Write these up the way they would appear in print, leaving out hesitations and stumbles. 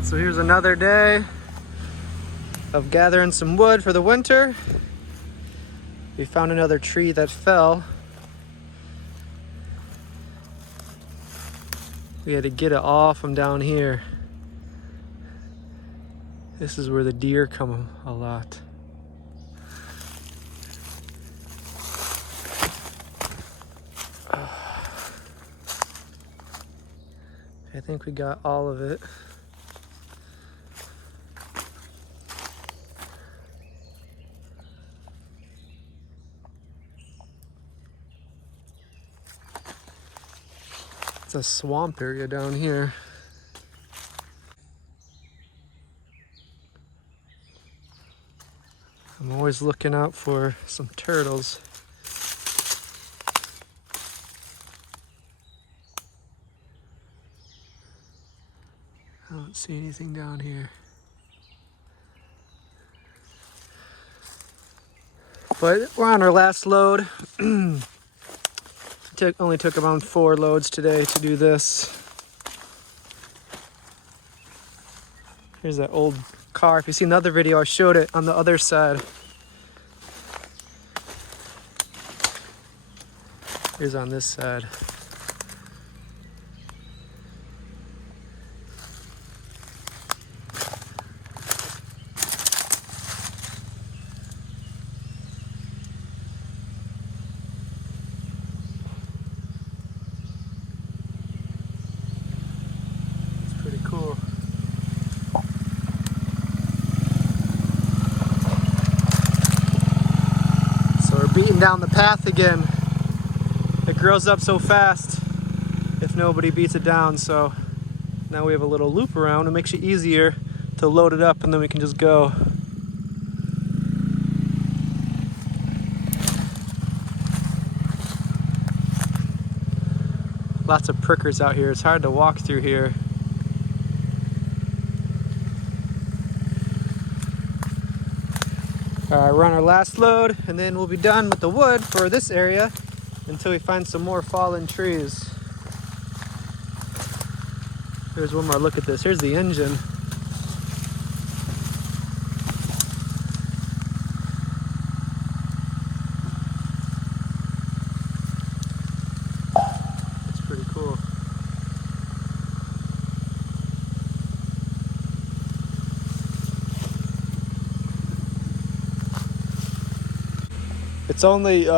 Alright, so here's another day of gathering some wood for the winter. We found another tree that fell. We had to get it all from down here. This is where the deer come a lot. I think we got all of it. It's a swamp area down here. I'm always looking out for some turtles. I don't see anything down here. But we're on our last load. Only took around 4 loads today to do this. Here's that old car. If you've seen the other video, I showed it on the other side. Here's on this side. Cool. So we're beating down the path again. It grows up so fast if nobody beats it down, so now we have a little loop around. It makes it easier to load it up and then we can just go. Lots of prickers out here. It's hard to walk through here. We're on our last load, and then we'll be done with the wood for this area until we find some more fallen trees. Here's one more look at this. Here's the engine. It's pretty cool. It's only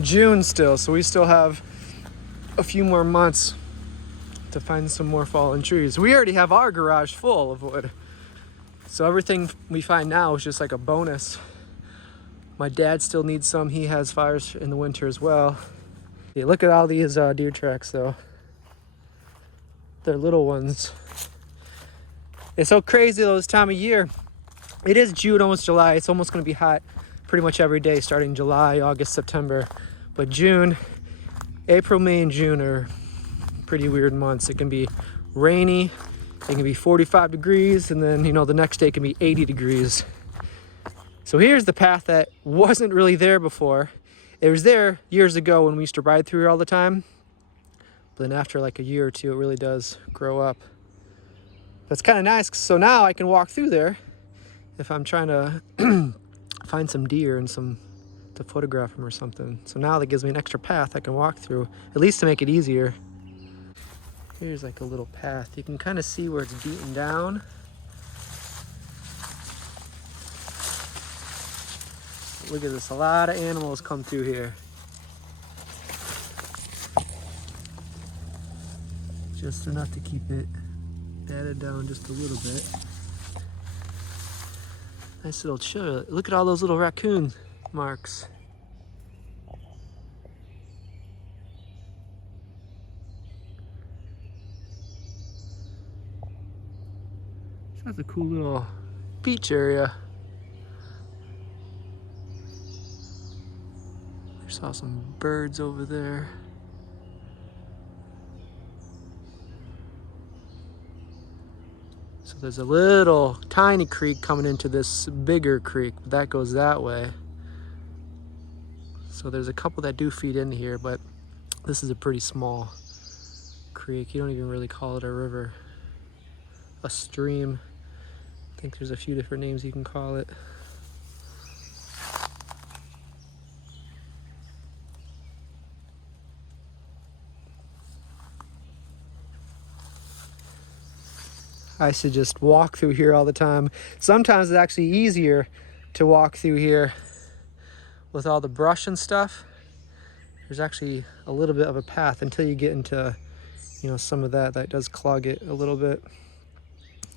June still, so we still have a few more months to find some more fallen trees. We already have our garage full of wood, so everything we find now is just like a bonus. My dad still needs some. He has fires in the winter as well. Yeah, look at all these deer tracks though. They're little ones. It's so crazy though this time of year. It is June, almost July. It's almost going to be hot pretty much every day starting July, August, September. But June, April, May, and June are pretty weird months. It can be rainy, it can be 45 degrees, and then, you know, the next day can be 80 degrees. So here's the path that wasn't really there before. It was there years ago when we used to ride through here all the time. But then after like a year or two, it really does grow up. That's kind of nice. So now I can walk through there if I'm trying to find some deer and some to photograph them or something. So now that gives me an extra path I can walk through, at least to make it easier. Here's like a little path. You can kind of see where it's beaten down. Look at this, a lot of animals come through here. Just enough to keep it batted down just a little bit. Nice little chill. Look at all those little raccoon marks. That's a cool little beach area. I saw some birds over there. So there's a little tiny creek coming into this bigger creek, but that goes that way. So there's a couple that do feed in here, but this is a pretty small creek. You don't even really call it a river. a stream. I think there's a few different names you can call it. I used to just walk through here all the time. Sometimes it's actually easier to walk through here with all the brush and stuff. There's actually a little bit of a path until you get into, you know, some of that does clog it a little bit.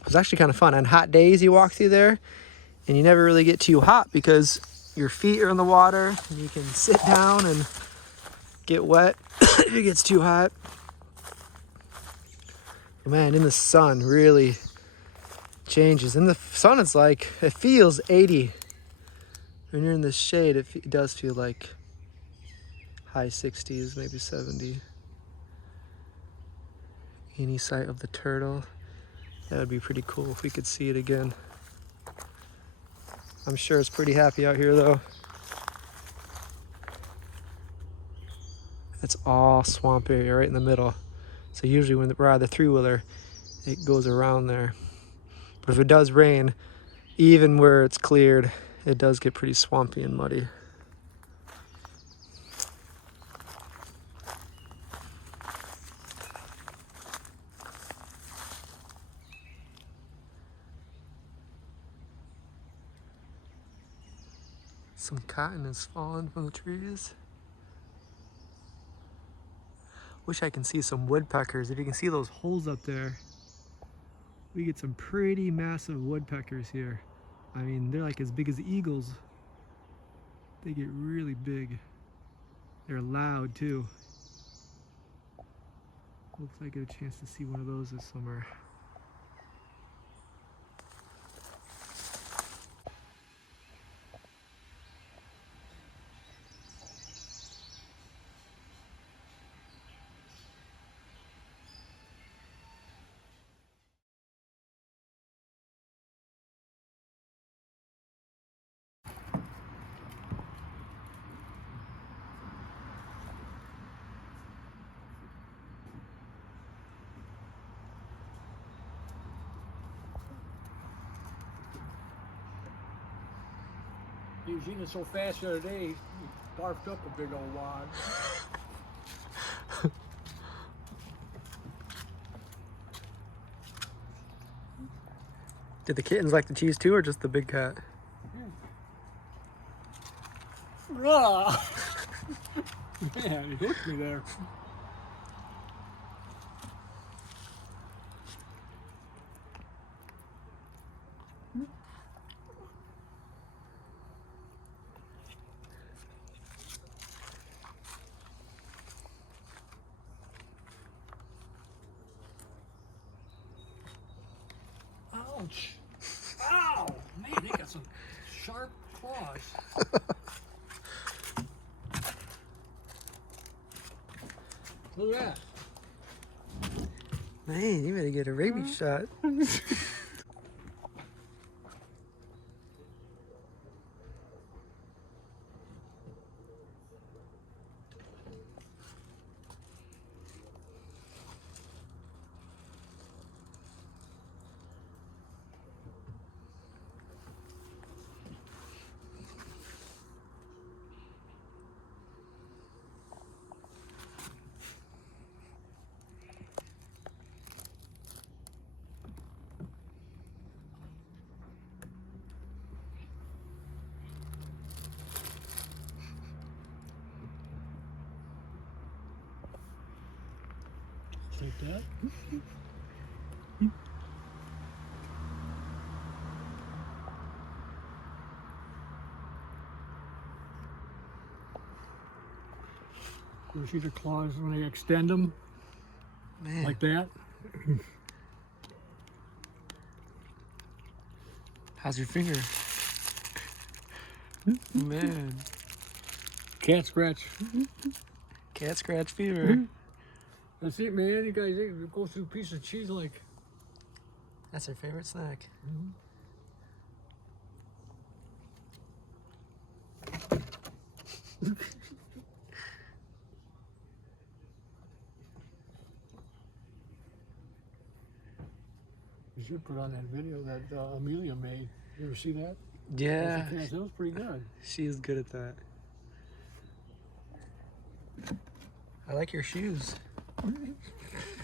It's actually kind of fun. On hot days you walk through there and you never really get too hot because your feet are in the water and you can sit down and get wet if it gets too hot. Man, in the sun really changes. In the sun it's like, it feels 80. When you're in the shade it does feel like high 60s, maybe 70. Any sight of the turtle? That would be pretty cool if we could see it again. I'm sure it's pretty happy out here though. That's all swamp area right in the middle. So usually when we're out of the three-wheeler, it goes around there. But if it does rain, even where it's cleared, it does get pretty swampy and muddy. Some cotton is falling from the trees. Wish I can see some woodpeckers. If you can see those holes up there, we get some pretty massive woodpeckers here. I mean, they're like as big as eagles. They get really big. They're loud too. Hopefully I get a chance to see one of those this summer. He was eating so fast the other day, he barfed up a big old wad. Did the kittens like the cheese too, or just the big cat? Rah! Man, he hooked me there. Ouch! Ow! Man, they got some sharp claws. Look at that. Man, you better get a rabies shot. Like that. You see the claws when they extend them? Man. Like that? How's your finger? Man. Cat scratch. Cat scratch fever. That's it, man. You guys go through a piece of cheese like. That's her favorite snack. should put on that video that Amelia made. You ever see that? Yeah. That was pretty good. She is good at that. I like your shoes.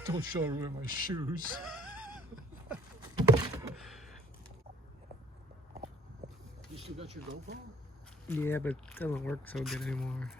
Don't show her my shoes. You still got your GoPro? Yeah, but it doesn't work so good anymore.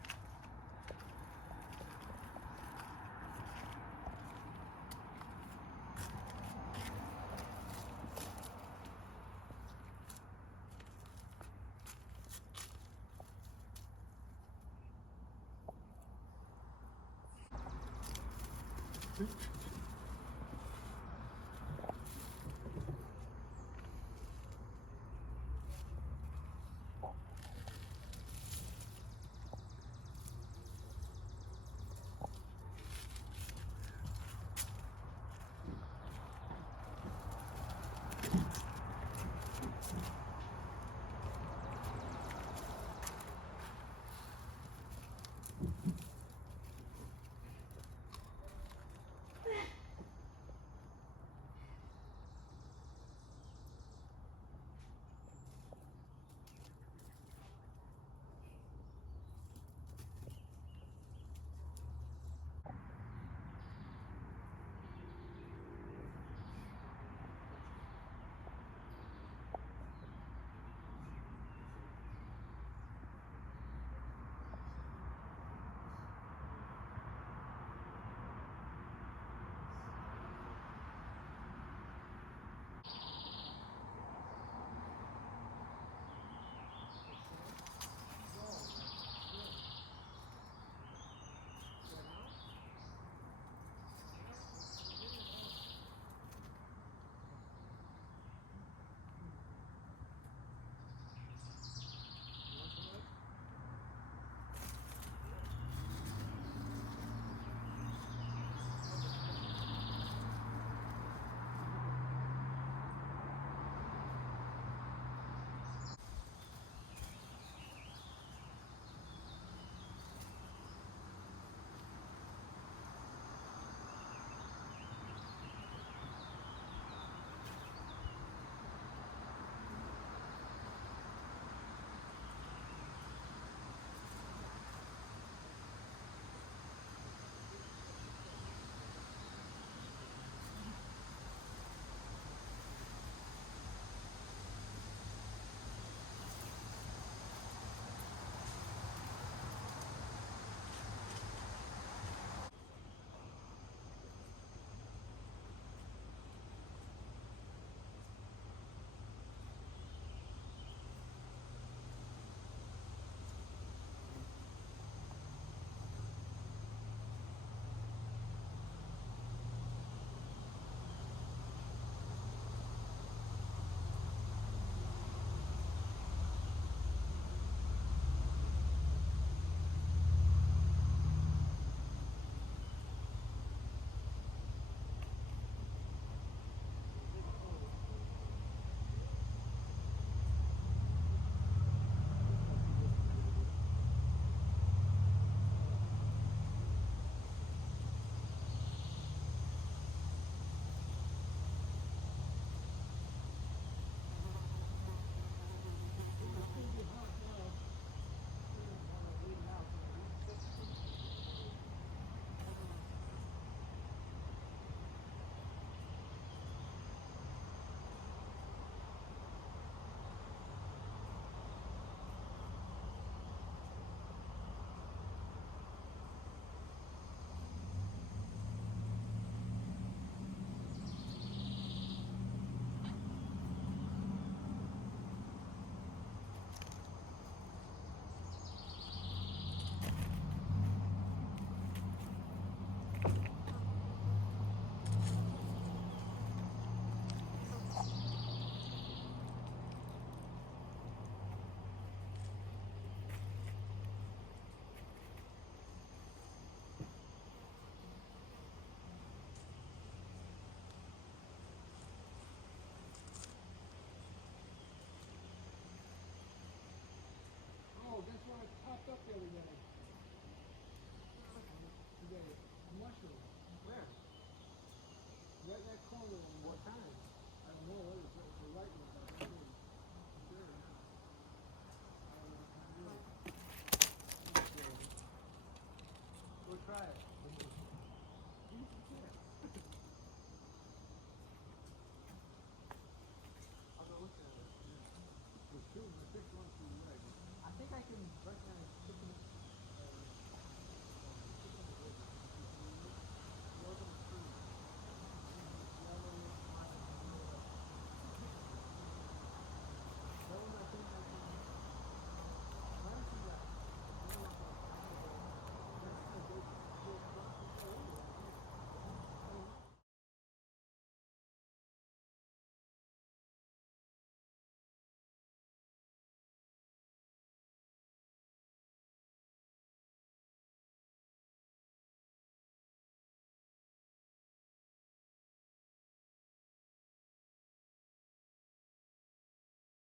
Oh, that's why it popped up the other day. Today, a mushroom. Where? Right in that corner. What time? I don't hole.